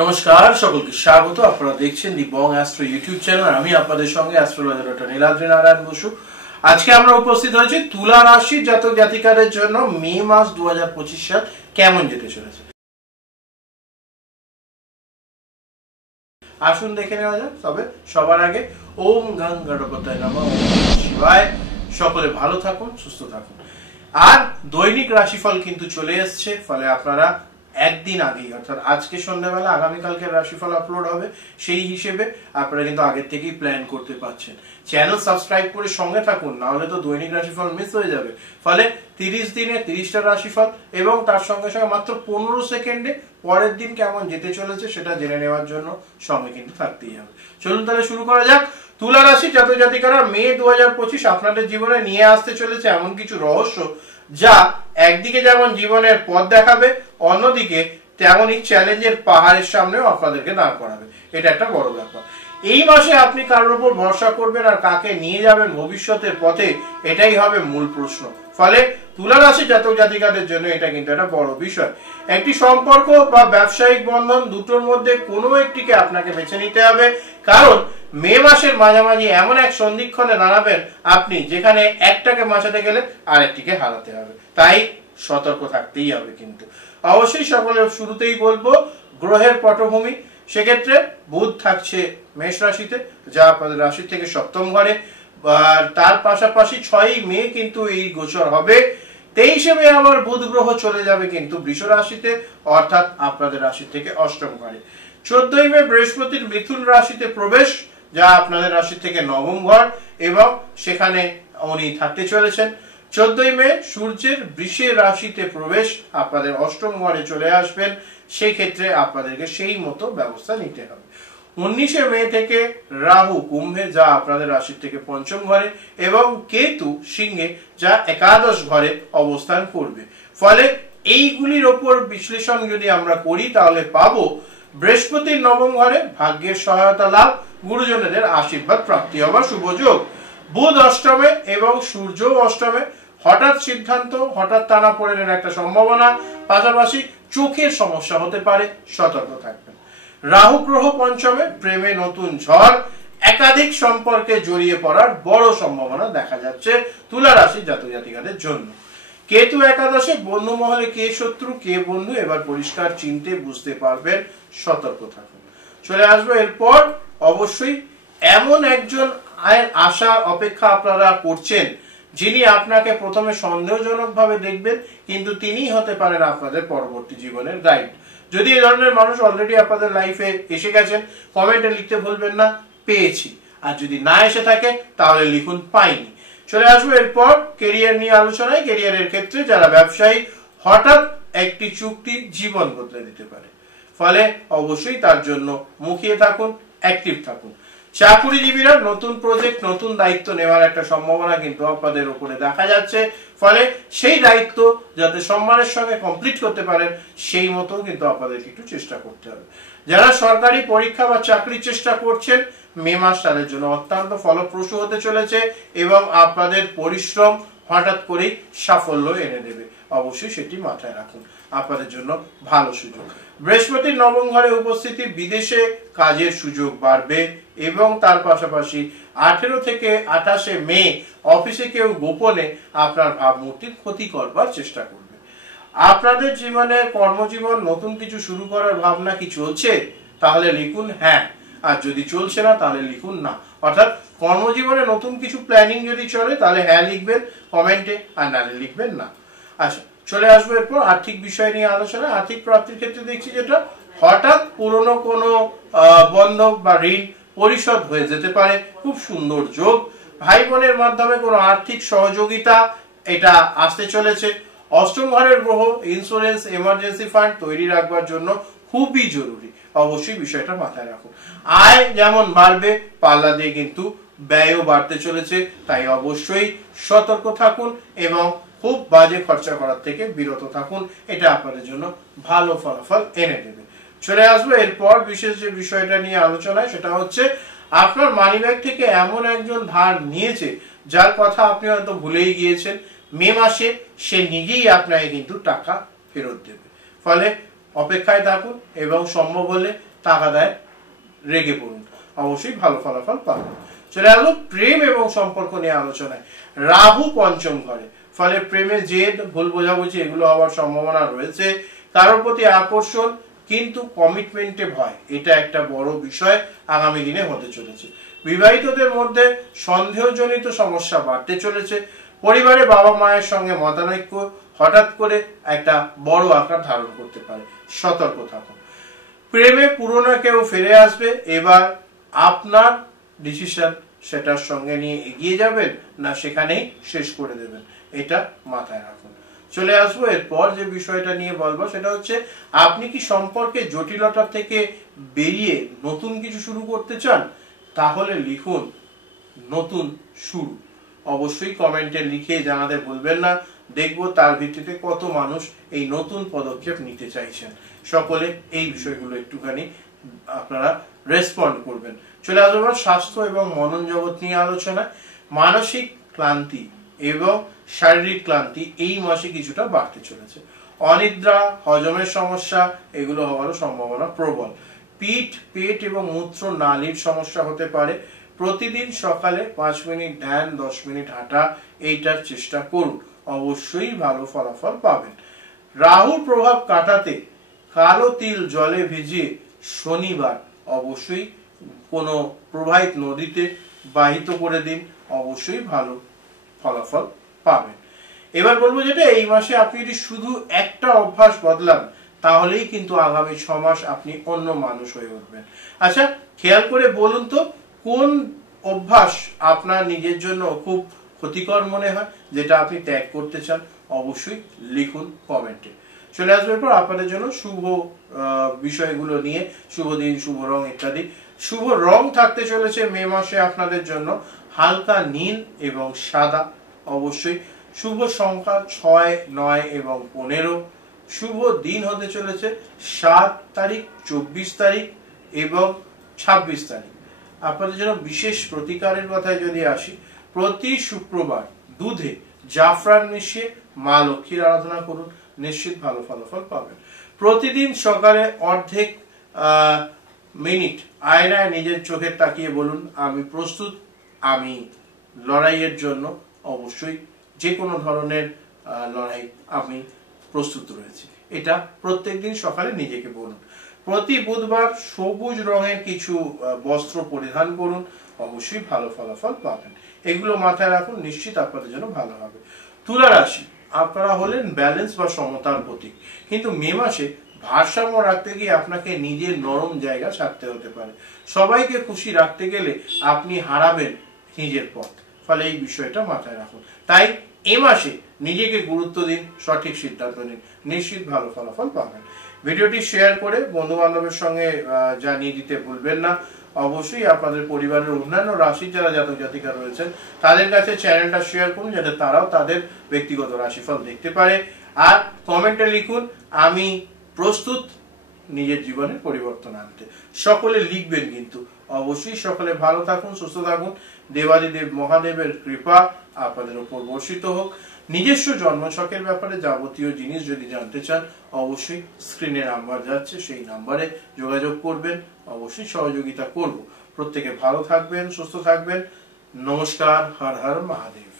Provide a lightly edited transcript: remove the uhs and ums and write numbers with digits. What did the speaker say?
নমস্কার সকলকে স্বাগত। আপনারা দেখছেন দি বং অ্যাস্ট্রো ইউটিউব চ্যানেল। আমি আপনাদের সঙ্গে অ্যাস্ট্রোলজার ডক্টর নীলাদ্রি নারায়ণ বসু। আজকে আমরা উপস্থিত হয়েছি তুলা রাশির জাতক জাতিকাদের জন্য মে মাস 2025 সাল কেমন যেতে চলেছে। আসুন দেখে নেওয়া যাক। তবে সবার আগে ওম গং গণপতায় নমঃ, ওম নমঃ শিবায়। সকলে ভালো থাকুন, সুস্থ থাকুন। আর দৈনিক রাশিফল কিন্তু চলে এসছে, ফলে আপনারা একদিন আগেই অর্থাৎ আজকে সন্ধ্যাবেলা আগামীকালকে রাশিফল আপলোড হবে, সেই হিসেবে আপনারা কিন্তু আগের থেকেই প্ল্যান করতে পারছেন। চ্যানেল সাবস্ক্রাইব করে সঙ্গে থাকুন, না হলে তো দৈনিক রাশিফল মিস হয়ে যাবে। ফলে 30 দিনে 30টা রাশিফল এবং তার সঙ্গে সঙ্গে মাত্র 15 সেকেন্ডে পরের দিন কেমন যেতে চলেছে সেটা জেনে নেওয়ার জন্য সঙ্গে কিন্তু থাকতেই হবে। চলুন তাহলে শুরু করা যাক। তুলা রাশি জাতক জাতিকারা মে 2025 আপনাদের জীবনে নিয়ে আসতে চলেছে এমন কিছু রহস্য, যা একদিকে যেমন জীবনের পথ দেখাবে, অন্যদিকে তেমনই চ্যালেঞ্জের পাহাড়ের সামনেও আপনাদেরকে দাঁড় করাবে। এটা একটা বড় ব্যাপার। এই মাসে আপনি কারোর উপর ভরসা করবেন আর কাকে নিয়ে যাবেন ভবিষ্যতের পথে, এটাই হবে মূল প্রশ্ন। ফলে তুলা রাশি জাতক জাতিকাদের জন্য এটা কিন্তু একটা বড় বিষয়। একটি সম্পর্ক বা ব্যবসায়িক বন্ধন দুটোর মধ্যে কোনো একটিকে আপনাকে বেছে নিতে হবে, কারণ মে মাসের মাঝামাঝি এমন এক সন্ধিক্ষণে দাঁড়াবেন আপনি, যেখানে একটাকে বাঁচাতে গেলে আরেকটিকে হারাতে হবে। তাই সতর্ক থাকতেই হবে। কিন্তু অবশ্যই সকলের শুরুতেই বলবো গ্রহের পটভূমি। সেক্ষেত্রে বুধ থাকছে মেষ রাশিতে, যা আপনাদের রাশি থেকে সপ্তম ঘরে। তার পাশাপাশি 6ই মে কিন্তু এই গোচর হবে। 23শে মে আবার বুধ গ্রহ চলে যাবে কিন্তু বৃষ রাশিতে, অর্থাৎ আপনাদের রাশি থেকে অষ্টম ঘরে। 14ই মে বৃহস্পতির মিথুন রাশিতে প্রবেশ, যা আপনাদের রাশি থেকে নবম ঘর, এবং সেখানে উনি থাকতে চলেছেন। 14ই মে সূর্যের বৃষের রাশিতে প্রবেশ, আপনাদের অষ্টম ঘরে চলে আসবেন। সেই ক্ষেত্রে আপনাদেরকে সেই মতো ব্যবস্থা নিতে হবে। 19শে মে থেকে রাহু কুম্ভে, যা আপনাদের রাশি থেকে পঞ্চম ঘরে, এবং কেতু সিংহে, যা একাদশ ঘরে অবস্থান করবে। ফলে এইগুলির ওপর বিশ্লেষণ যদি আমরা করি তাহলে পাবো বৃহস্পতির নবম ঘরে ভাগ্যের সহায়তা লাভ, গুরুজনদের আশীর্বাদ প্রাপ্তি হবার শুভ যোগ। বুধ অষ্টমে এবং সূর্য অষ্টমে, হঠাৎ সিদ্ধান্ত, হঠাৎ টানাপোড়েনের একটা সম্ভাবনা, পাশাপাশি চোখের সমস্যা হতে পারে, সতর্ক থাকবেন। রাহু গ্রহ পঞ্চমে, প্রেমে নতুন ঝড়, একাধিক সম্পর্কে জড়িয়ে পড়ার বড় সম্ভাবনা দেখা যাচ্ছে তুলা রাশির জাতক জাতিকাদের জন্য। কেতু একাদশে, বন্ধু মহলে কে শত্রু কে বন্ধু এবার পরিষ্কার চিনতে বুঝতে পারবেন, সতর্ক থাকুন। চলে আসবো এরপর অবশ্যই এমন একজন আশা অপেক্ষা আপনারা করছেন, যিনি আপনাকে প্রথমে সন্দেহজনক ভাবে দেখবেন, কিন্তু তিনিই হতে পারেন আপনাদের পরবর্তী জীবনের গাইড। যদি এই ধরনের মানুষ অলরেডি আপনাদের লাইফে এসে গেছেন, কমেন্টে লিখতে ভুলবেন না পেয়েছি, আর যদি না এসে থাকে তাহলে লিখুন পাইনি। চলে আসবো এরপর কেরিয়ার নিয়ে আলোচনায়। কেরিয়ারের ক্ষেত্রে যারা ব্যবসায়ী, হঠাৎ একটি চুক্তি জীবন বদলে দিতে পারে, ফলে অবশ্যই তার জন্য মুখিয়ে থাকুন, অ্যাক্টিভ থাকুন। চাকুরিজীবীরা নতুন প্রজেক্ট, নতুন দায়িত্ব নেওয়ার একটা সম্ভাবনা কিন্তু আপনাদের উপরে দেখা যাচ্ছে, ফলে সেই দায়িত্ব যাতে সম্মানের সঙ্গে কমপ্লিট করতে পারেন সেই মতো কিন্তু আপনাদেরকে একটু চেষ্টা করতে হবে। যারা সরকারি পরীক্ষা বা চাকরির চেষ্টা করছেন, মে মাস তাদের জন্য অত্যন্ত ফলপ্রসূ হতে চলেছে এবং আপনাদের পরিশ্রম হঠাৎ করেই সাফল্য এনে দেবে। অবশ্যই সেটি মাথায় রাখুন, আপনাদের জন্য ভালো সুযোগ। বৃহস্পতির নবম ঘরে উপস্থিতি, বিদেশে কাজের সুযোগ বাড়বে, এবং তার পাশাপাশি 18 থেকে 28শে মে অফিসে কেউ গোপনে আপনার ভাবমূর্তির ক্ষতি করবার চেষ্টা করবে। আপনাদের জীবনে কর্মজীবন নতুন কিছু শুরু করার ভাবনা কি চলছে? তাহলে লিখুন হ্যাঁ, আর যদি চলছে না তাহলে লিখুন না। অর্থাৎ কর্মজীবনে নতুন কিছু প্ল্যানিং যদি চলে তাহলে হ্যাঁ লিখবেন কমেন্টে, আর নালে লিখবেন না। আচ্ছা, চলে আসবো এরপর আর্থিক বিষয় নিয়ে আলোচনা। আর্থিক প্রাপ্তির ক্ষেত্রে দেখছি যেটা হঠাৎ পুরনো কোনো বন্ধক বা ঋণ পরিশোধ হয়ে যেতে পারে, খুব সুন্দর যোগ। ভাই বোনের মাধ্যমে কোনো আর্থিক সহযোগিতা এটা আসতে চলেছে। অষ্টম ঘরের গ্রহ ইন্স্যুরেন্স, এমার্জেন্সি ফান্ড তৈরি রাখবার জন্য খুবই জরুরি, অবশ্যই বিষয়টা মাথায় রাখুন। আয় যেমন বাড়বে, পাল্লা দিয়ে কিন্তু ব্যয়ও বাড়তে চলেছে, তাই অবশ্যই সতর্ক থাকুন এবং খুব বাজে খরচা করার থেকে বিরত থাকুন, এটা আপনাদের জন্য ভালো ফলাফল এনে দেবে। চলে আসবো এরপর বিশেষ যে বিষয়টা নিয়ে আলোচনায়, সেটা হচ্ছে আপনার মানিব্যাগ থেকে এমন একজন ধার নিয়েছে যার কথা আপনি হয়তো ভুলেই গিয়েছেন। মে মাসে সে নিজেই আপনাকে কিন্তু টাকা ফেরত দেবে, ফলে অপেক্ষায় থাকুন এবং সম্ভব হলে তাগাদায় রেগে পড়ুন, অবশ্যই ভালো ফলাফল পাবেন। চলে আসলো প্রেম এবং সম্পর্ক নিয়ে আলোচনায়। রাহু পঞ্চম ঘরে, ফলে প্রেমে জেদ, ভুল বোঝাবুঝি এগুলো হওয়ার সম্ভাবনা রয়েছে। কারোর প্রতি আকর্ষণ কিন্তু কমিটমেন্টে ভয়, এটা একটা বড় বিষয় আগামী দিনে হতে চলেছে। বিবাহিতদের মধ্যে সন্দেহজনিত সমস্যা বাড়তে চলেছে। পরিবারে বাবা মায়ের সঙ্গে মতানৈক্য হঠাৎ করে একটা বড় আকার ধারণ করতে পারে, সতর্ক থাকুন। প্রেমে পুরনো কেউ ফিরে আসবে, এবার আপনার ডিসিশন সেটার সঙ্গে নিয়ে এগিয়ে যাবেন না সেখানেই শেষ করে দেবেন, এটা মাথায় রাখুন। চলে আসবো এরপর যে বিষয়টা নিয়ে বলবো, সেটা হচ্ছে আপনি কি সম্পর্কে জটিলতা থেকে বেরিয়ে নতুন কিছু শুরু করতে চান? তাহলে লিখুন নতুন শুরু, অবশ্যই কমেন্টে লিখে জানাতে ভুলবেন না। দেখবো তার ভিত্তিতে কত মানুষ এই নতুন পদক্ষেপ নিতে চাইছেন। সকলে এই বিষয়গুলো একটুখানি আপনারা রেসপন্ড করবেন। চলে আসবো স্বাস্থ্য এবং মনন জগৎ নিয়ে আলোচনা। মানসিক ক্লান্তি এবং শারীরিক ক্লান্তি এই মাসে কিছুটা বাড়তে চলেছে। অনিদ্রা, হজমের সমস্যা এগুলো হওয়ারও সম্ভাবনা প্রবল। পিঠ, পেট এবং মূত্র নালীর সমস্যা হতে পারে। প্রতিদিন সকালে 5 মিনিট ধ্যান, 10 মিনিট হাঁটা এইটার চেষ্টা করুন, অবশ্যই ভালো ফলাফল পাবেন। রাহুর প্রভাব কাটাতে কালো তিল জলে ভিজিয়ে শনিবার অবশ্যই কোনো প্রবাহিত নদীতে বাহিত করে দিন, অবশ্যই ভালো ফলাফল পাবেন। এবার বলবো যেটা এই মাসে আপনি যদি শুধু একটা অভ্যাস বদলান তাহলেই কিন্তু আগামী 6 মাস আপনি অন্য মানুষ হয়ে উঠবেন। আচ্ছা, খেয়াল করে বলুন তো কোন অভ্যাস আপনার নিজের জন্য খুব ক্ষতিকর মনে হয়, যেটা আপনি ত্যাগ করতে চান, অবশ্যই লিখুন কমেন্টে। চলে আসবে এরপর আপনাদের জন্য শুভ বিষয়গুলো নিয়ে, শুভ দিন, শুভ রং ইত্যাদি। শুভ রং থাকতে চলেছে মে মাসে আপনাদের জন্য হালকা নীল এবং সাদা, অবশ্যই। শুভ সংখ্যা 6, 9 এবং 15। শুভ দিন হতে চলেছে 7 তারিখ, 24 তারিখ এবং 26 তারিখ। আপনাদের জন্য বিশেষ প্রতিকারের কথায় যদি আসি, প্রতি শুক্রবার দুধে জাফরান মিশিয়ে মা লক্ষ্মীর আরাধনা করুন, নিশ্চিত ভালো ফলাফল পাবেন। প্রতিদিন সকালে অর্ধেক মিনিট আয়নায় নিজের চোখে তাকিয়ে বলুন, আমি প্রস্তুত, আমি লড়াইয়ের জন্য, অবশ্যই যে কোনো ধরনের লড়াই আমি প্রস্তুত রয়েছি, এটা প্রত্যেকদিন সকালে নিজেকে বলুন। প্রতি বুধবার সবুজ রঙের কিছু বস্ত্র পরিধান করুন, অবশ্যই ভালো ফলাফল পাবেন। এগুলো মাথায় রাখুন, নিশ্চিত আপনাদের জন্য ভালো হবে। তুলা রাশি, আপনারা হলেন ব্যালেন্স বা সমতার প্রতীক, কিন্তু মে মাসে ভারসাম্য রাখতে গিয়ে আপনাকে নিজের নরম জায়গা ছাড়তে হতে পারে। সবাইকে খুশি রাখতে গেলে আপনি হারাবেন নিজের পথ, ফলে এই বিষয়টা মাথায় রাখুন। তাই এ মাসে নিজেকে গুরুত্ব দিন, সঠিক সিদ্ধান্ত নিন, নিশ্চিত ভালো ফলাফল পাবেন। ভিডিওটি শেয়ার করে বন্ধু বান্ধবের সঙ্গে জানিয়ে দিতে ভুলবেন না। অবশ্যই আপনাদের পরিবারের অন্যান্য রাশির যারা জাতক জাতিকা রয়েছেন তাদের কাছে চ্যানেলটা শেয়ার করুন, যাতে তারাও তাদের ব্যক্তিগত রাশিফল দেখতে পারে। আর কমেন্টে লিখুন, আমি প্রস্তুত নিজের জীবনে পরিবর্তন আনতে। সকলে লিখবেন কিন্তু, অবশ্যই সকলে ভালো থাকুন, সুস্থ থাকুন। দেবাদিদেব মহাদেবের কৃপা আপনাদের উপর বর্ষিত হোক। নিজস্ব জন্মছকের ব্যাপারে যাবতীয় জিনিস যদি জানতে চান, অবশ্যই স্ক্রিনে নাম্বার যাচ্ছে, সেই নাম্বারে যোগাযোগ করবেন, অবশ্যই সহযোগিতা করব। প্রত্যেকে ভালো থাকবেন, সুস্থ থাকবেন। নমস্কার, হর হর মহাদেব।